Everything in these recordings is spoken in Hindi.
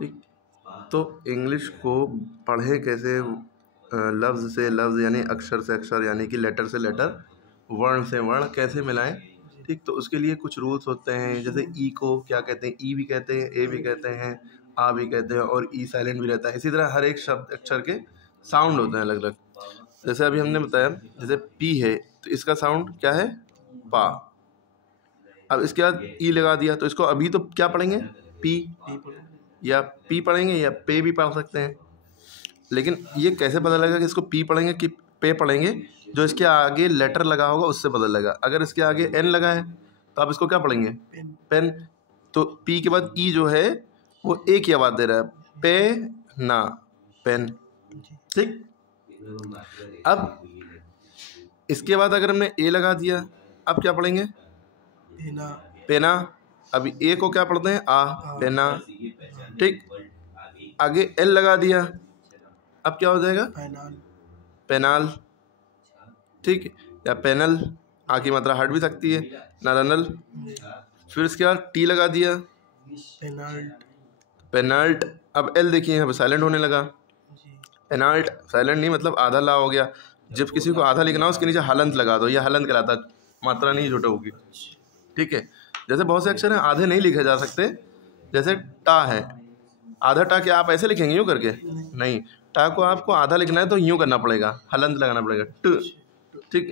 ठीक। तो इंग्लिश को पढ़े कैसे, लफ्ज़ से लफ्ज़ यानी अक्षर से अक्षर यानी कि लेटर से लेटर, वर्ण से वर्ण कैसे मिलाएं। ठीक, तो उसके लिए कुछ रूल्स होते हैं। जैसे ई को क्या कहते हैं, ई भी कहते हैं, ए भी कहते हैं, आ भी कहते हैं, और ई साइलेंट भी रहता है। इसी तरह हर एक शब्द अक्षर के साउंड होते हैं अलग अलग। जैसे अभी हमने बताया, जैसे पी है तो इसका साउंड क्या है, पा। अब इसके बाद ई लगा दिया तो इसको अभी तो क्या पढ़ेंगे, पी, या पी पढ़ेंगे या पे भी पढ़ सकते हैं। लेकिन ये कैसे पता लगेगा कि इसको पी पढ़ेंगे कि पे पढ़ेंगे, जो इसके आगे लेटर लगा होगा उससे पता लगेगा। अगर इसके आगे एन लगा है तो आप इसको क्या पढ़ेंगे, पेन। तो पी के बाद ई जो है वो एक ही आवाज़ दे रहा है, पे ना, पेन। ठीक, अब इसके बाद अगर हमने ए लगा दिया, अब क्या पढ़ेंगे, पेना, पेना। अभी ए को क्या पढ़ते हैं, आ, पेना। ठीक, आगे एल लगा दिया, अब क्या हो जाएगा, पेनाल, पेनाल। ठीक, या पेनल, आ की मात्रा हट भी सकती है, नरनल। फिर इसके बाद टी लगा दिया, पेनाल्ट, पेनाल्ट। अब एल देखिए यहाँ पे साइलेंट होने लगा, पेनाल्ट साइलेंट नहीं मतलब आधा ला हो गया। जब किसी को आधा लिखना हो उसके नीचे हलंत लगा दो, यह हलंत कहलाता है, मात्रा नहीं झूठ होगी। ठीक है, जैसे बहुत से अक्षर हैं आधे नहीं लिखे जा सकते। जैसे टा है, आधा टा क्या आप ऐसे लिखेंगे यूँ करके, नहीं, टा को आपको आधा लिखना है तो यूँ करना पड़ेगा, हलंत लगाना पड़ेगा, ट। ठीक,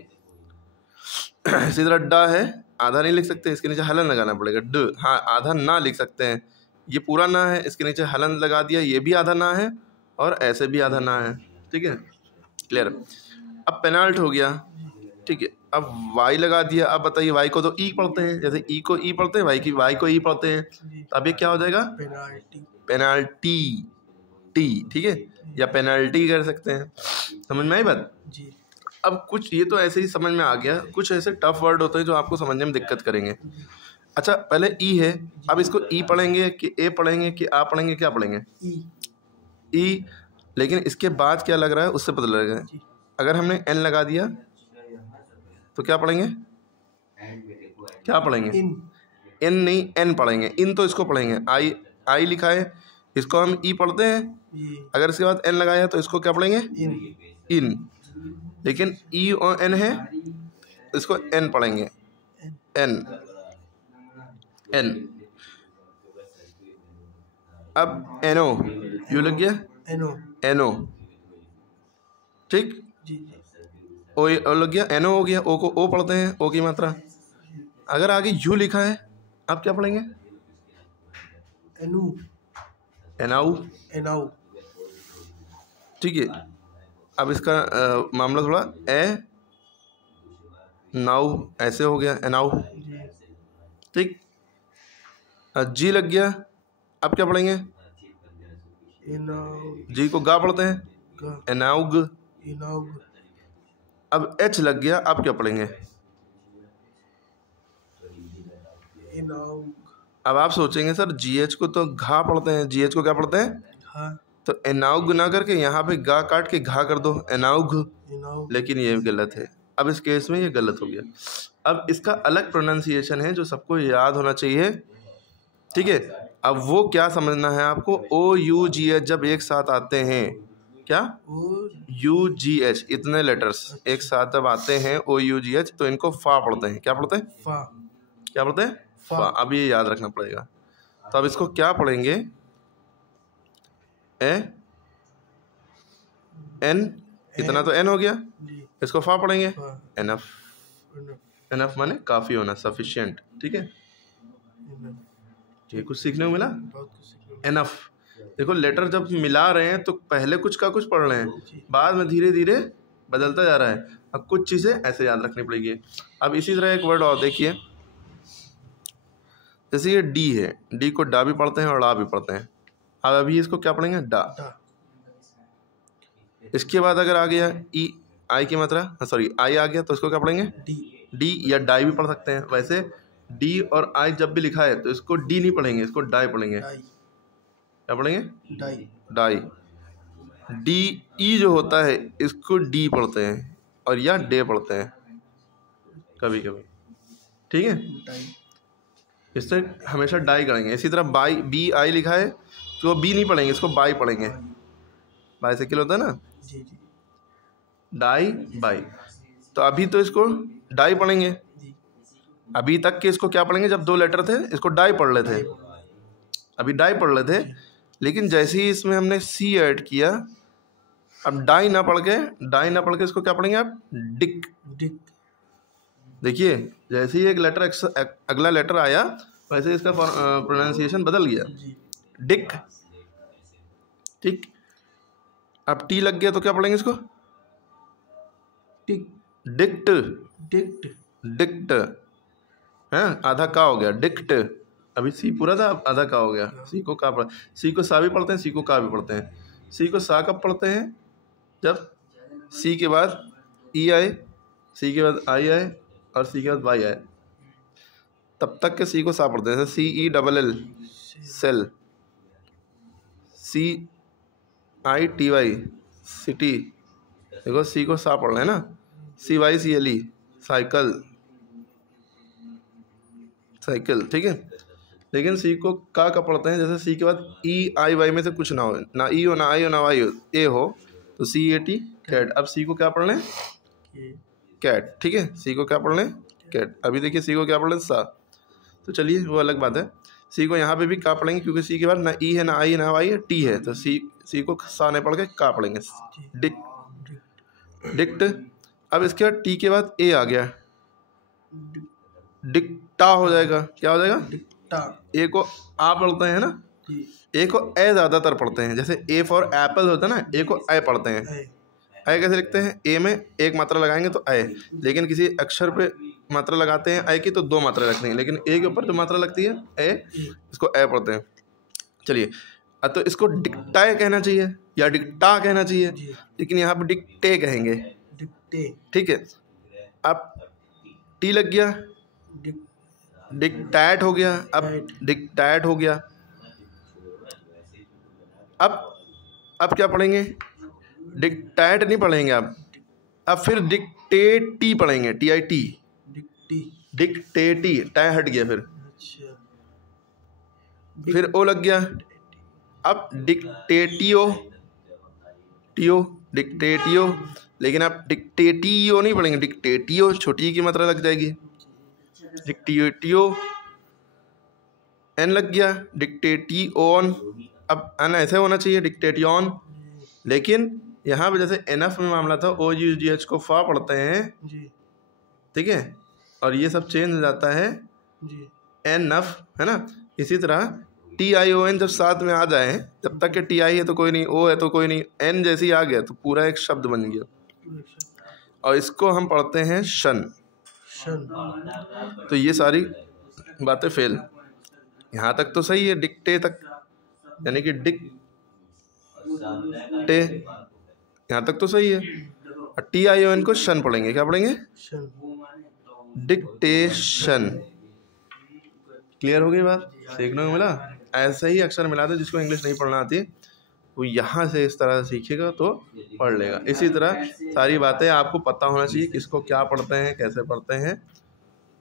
इसी तरह डा है, आधा नहीं लिख सकते, इसके नीचे हलन लगाना पड़ेगा, ड। हाँ, आधा ना लिख सकते हैं, ये पूरा ना है, इसके नीचे हलन लगा दिया, ये भी आधा ना है और ऐसे भी आधा ना है। ठीक है, क्लियर। अब पेनाल्ट हो गया। ठीक है, अब वाई लगा दिया। अब बताइए, वाई को तो ई पढ़ते हैं, जैसे ई को ई पढ़ते हैं, वाई को ई पढ़ते हैं, तो अब ये क्या हो जाएगा, पेनाल्टी, पेनाल्टी, टी। ठीक है, या पेनाल्टी कर सकते हैं। समझ में आई बात जी। अब कुछ ये तो ऐसे ही समझ में आ गया, कुछ ऐसे टफ वर्ड होते हैं जो आपको समझने में दिक्कत करेंगे। अच्छा, पहले ई है, अब इसको ई पढ़ेंगे कि ए पढ़ेंगे कि आ पढ़ेंगे, क्या पढ़ेंगे, ई। लेकिन इसके बाद क्या लग रहा है उससे पता लगेगा। अगर हमने एन लगा दिया तो क्या पढ़ेंगे, क्या पढ़ेंगे, एन नहीं एन पढ़ेंगे, इन तो इसको पढ़ेंगे, आई, आई लिखा है, इसको हम ई पढ़ते हैं। अगर इसके बाद एन लगाया तो इसको क्या पढ़ेंगे, इन। लेकिन ई और एन है, इसको एन पढ़ेंगे, एन, एन। अब एनो, यू लग गया, एनो, एनो। ठीक, ओ लग गया, एनो हो गया। ओ को ओ पढ़ते हैं, ओ की मात्रा। अगर आगे यू लिखा है, अब क्या पढ़ेंगे, एनू, एनाऊ, एनाऊ। ठीक है, अब इसका मामला थोड़ा ए नाउ ऐसे हो गया, एनाउ। ठीक, जी लग गया, अब क्या पढ़ेंगे, जी को गा पढ़ते हैं, एनाउग, इनाउग। अब एच लग गया, अब क्या पढ़ेंगे, इनाउग। अब आप सोचेंगे सर जी एच को तो घा पढ़ते हैं, जी एच को क्या पढ़ते हैं, हाँ। तो एनाउग ना करके यहाँ पे गा काट के घा कर दो, एनाउग। लेकिन ये गलत है। अब इस केस में ये गलत हो गया। अब इसका अलग प्रोनाउंसिएशन है जो सबको याद होना चाहिए। ठीक है, अब वो क्या समझना है आपको, ओ यू जी एच जब एक साथ आते हैं, क्या, यू जी एच, इतने लेटर्स एक साथ जब आते हैं, ओ यू जी एच, तो इनको फा पढ़ते हैं। क्या पढ़ते हैं, फा। क्या पढ़ते हैं, फा। अब ये याद रखना पड़ेगा। तो अब इसको क्या पढ़ेंगे, ए एन, इतना तो एन हो गया, इसको फा पढ़ेंगे, एनफ। एनफ माने काफ़ी होना, सफिशिएंट। ठीक है, ये कुछ सीखने को मिला, एनफ। देखो लेटर जब मिला रहे हैं तो पहले कुछ का कुछ पढ़ रहे हैं, बाद में धीरे धीरे बदलता जा रहा है। अब कुछ चीज़ें ऐसे याद रखनी पड़ेगी। अब इसी तरह एक वर्ड और देखिए, जैसे ये डी है, डी को डा भी पढ़ते हैं और डा भी पढ़ते हैं। अब अभी इसको क्या पढ़ेंगे, डा। इसके बाद अगर आ गया ई, आई की मात्रा, सॉरी आई आ गया, तो इसको क्या पढ़ेंगे, डी। डी या डाई भी पढ़ सकते हैं। वैसे डी और आई जब भी लिखा है तो इसको डी नहीं पढ़ेंगे, इसको डाई पढ़ेंगे। क्या पढ़ेंगे, डाई, डाई। डी ई जो होता है इसको डी पढ़ते हैं और या डे पढ़ते हैं कभी कभी। ठीक है, इससे हमेशा डाई करेंगे। इसी तरह बाई, बी आई लिखा है तो बी नहीं पढ़ेंगे, इसको बाई पढ़ेंगे। बाइसाइकिल होता है ना, जी जी डाई बाई। तो अभी तो इसको डाई पढ़ेंगे, जी अभी तक के इसको क्या पढ़ेंगे, जब 2 लेटर थे इसको डाई पढ़ रहे थे, अभी डाई पढ़ रहे थे। लेकिन जैसे ही इसमें हमने सी ऐड किया, अब डाई ना पढ़ के इसको क्या पढ़ेंगे आप, डिक। डिक। देखिए जैसे ही एक लेटर अगला लेटर आया वैसे इसका प्रोनाउंसिएशन बदल गया, जी डिक। ठीक, अब टी लग गया तो क्या पढ़ेंगे इसको, टिक। डिक्ट। डिक्ट। डिक्ट है, आधा का हो गया, डिक्ट। अभी सी पूरा था, अब आधा का हो गया। सी को का पढ़, सी को सा भी पढ़ते हैं, सी को का भी पढ़ते हैं। सी को सा कब पढ़ते हैं, जब सी के बाद ई आए, सी के बाद आई आए और सी के बाद वाई आए, तब तक के सी को सा पढ़ते हैं। जैसे C E double L cell, C I T Y city. देखो सी को सा पढ़ रहे हैं ना, C Y C L E cycle, cycle. ठीक है, लेकिन सी को का पढ़ते हैं, जैसे सी के बाद ई आई वाई में से कुछ ना हो, ना ई हो ना आई हो ना वाई हो, ए हो, तो सी ए टी कैट। अब सी को क्या पढ़ लें, कैट। ठीक है, सी को क्या पढ़ लें, कैट। अभी देखिए सी को क्या पढ़ लें, सा। तो चलिए वो अलग बात है। सी को यहाँ पे भी का पढ़ेंगे क्योंकि सी के बाद ना ई है ना आई है ना वाई है, टी है, तो सी को सा नहीं पढ़ के का पढ़ेंगे, डिक, डिक्ट। अब इसके बाद टी के बाद ए आ गया, डिक्टा हो जाएगा। क्या हो जाएगा, डिक्टा। ए को आ पढ़ते हैं ना, ए को ए ज़्यादातर पढ़ते हैं। जैसे ए फॉर एप्पल होता है ना, ए को ए पढ़ते हैं। ए कैसे लिखते हैं, ए में एक मात्रा लगाएंगे तो ए, लेकिन किसी अक्षर पे मात्रा लगाते हैं ए की तो 2 मात्रा लगती हैं, लेकिन ए के ऊपर जो मात्रा लगती है ए, इसको ए पढ़ते हैं। चलिए, तो इसको डिक्टाए कहना चाहिए या डिक्टा कहना चाहिए, लेकिन यहाँ पे डिक्टे कहेंगे। डिक्टे। ठीक है, अब टी लग गया, डिक्टैट हो गया। अब डिक्टैट हो गया, अब क्या पढ़ेंगे, डिक्टैट नहीं पढ़ेंगे अब फिर डिक्टेटी पढ़ेंगे, टी आई टी, डिक्टेटी, टै हट गया, फिर ओ लग गया। अब डिक्टेटियो, टियो, डिक्टेटियो, लेकिन आप डिक्टेटियो नहीं पढ़ेंगे, डिक्टेटियो, छोटी की मात्रा लग जाएगी, डिक्टेटियो। एन लग गया, डिक्टेटियोन। अब एन ऐसे होना चाहिए, डिक्टेटियोन, लेकिन यहाँ पे जैसे एनएफ में मामला था, ओ यू जी एच को फा पढ़ते हैं। ठीक है, और ये सब चेंज हो जाता है एन एफ, है ना। इसी तरह टी आई ओ एन जब साथ में आ जाए, जब तक कि टी आई है तो कोई नहीं, ओ है तो कोई नहीं, एन जैसे ही आ गया तो पूरा एक शब्द बन गया, और इसको हम पढ़ते हैं शन। तो ये सारी बातें फेल, यहाँ तक तो सही है, डिक्टे तक, यानी कि डिक्टे, यहाँ तक तो सही है। टी आई ओ एन को शन पढ़ेंगे, क्या पढ़ेंगे, डिक्टेशन। क्लियर हो गई बात, सीखने को मिला। ऐसे ही अक्षर मिला दे, जिसको इंग्लिश नहीं पढ़ना आती वो यहाँ से इस तरह से सीखेगा तो पढ़ लेगा। इसी तरह सारी बातें आपको पता होना चाहिए, किसको क्या पढ़ते हैं, कैसे पढ़ते हैं,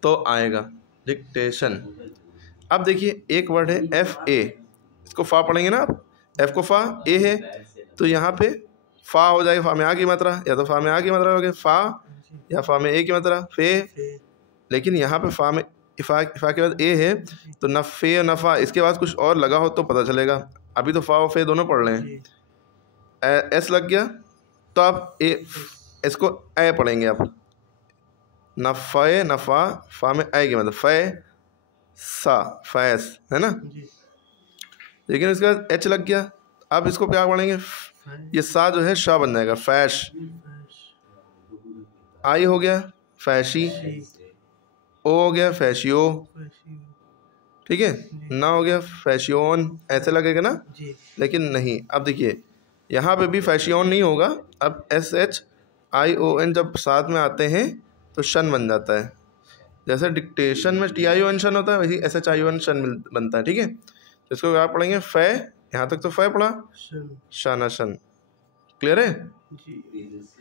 तो आएगा डिक्टेशन। अब देखिए एक वर्ड है एफ ए, इसको फा पढ़ेंगे ना आप, एफ को फा, ए है तो यहाँ पे फा हो जाएगा, फा में आ की मात्रा, या तो फा में आ की मात्रा हो गया फा, या फा में ए की मात्रा फे। लेकिन यहाँ पे फा में फा के बाद ए है तो न फे न फा, इसके बाद कुछ और लगा हो तो पता चलेगा। अभी तो फा और फे दोनों पढ़ रहे हैं। एस लग गया तो आप ए, इसको ए पढ़ेंगे आप, न फे न फा, फा में ए की मतलब फे सा, फैस, है ना। लेकिन इसके बाद एच लग गया, अब इसको क्या पढ़ेंगे, ये सा जो है शाह बन जाएगा, फैश। आई हो गया फैशी, ओ हो गया फैशियो, ठीक है, ना हो गया फैशियोन, ऐसे लगेगा ना, लेकिन नहीं। अब देखिए यहाँ पे भी फैशियोन नहीं होगा, अब S H I O N जब साथ में आते हैं तो शन बन जाता है। जैसे डिक्टेशन में टी आई ओ एन शन होता है, वैसे S H I O N शन बनता है। ठीक है, तो इसको क्या पढ़ेंगे, फै, यहाँ तक तो फै पढ़ा, शाना शन। क्लियर है।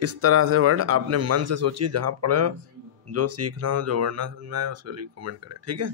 इस तरह से वर्ड आपने मन से सोचिए, जहाँ पढ़े, जो सीखना हो, जो वर्ड ना समझ में आए उसके लिए कमेंट करें। ठीक है।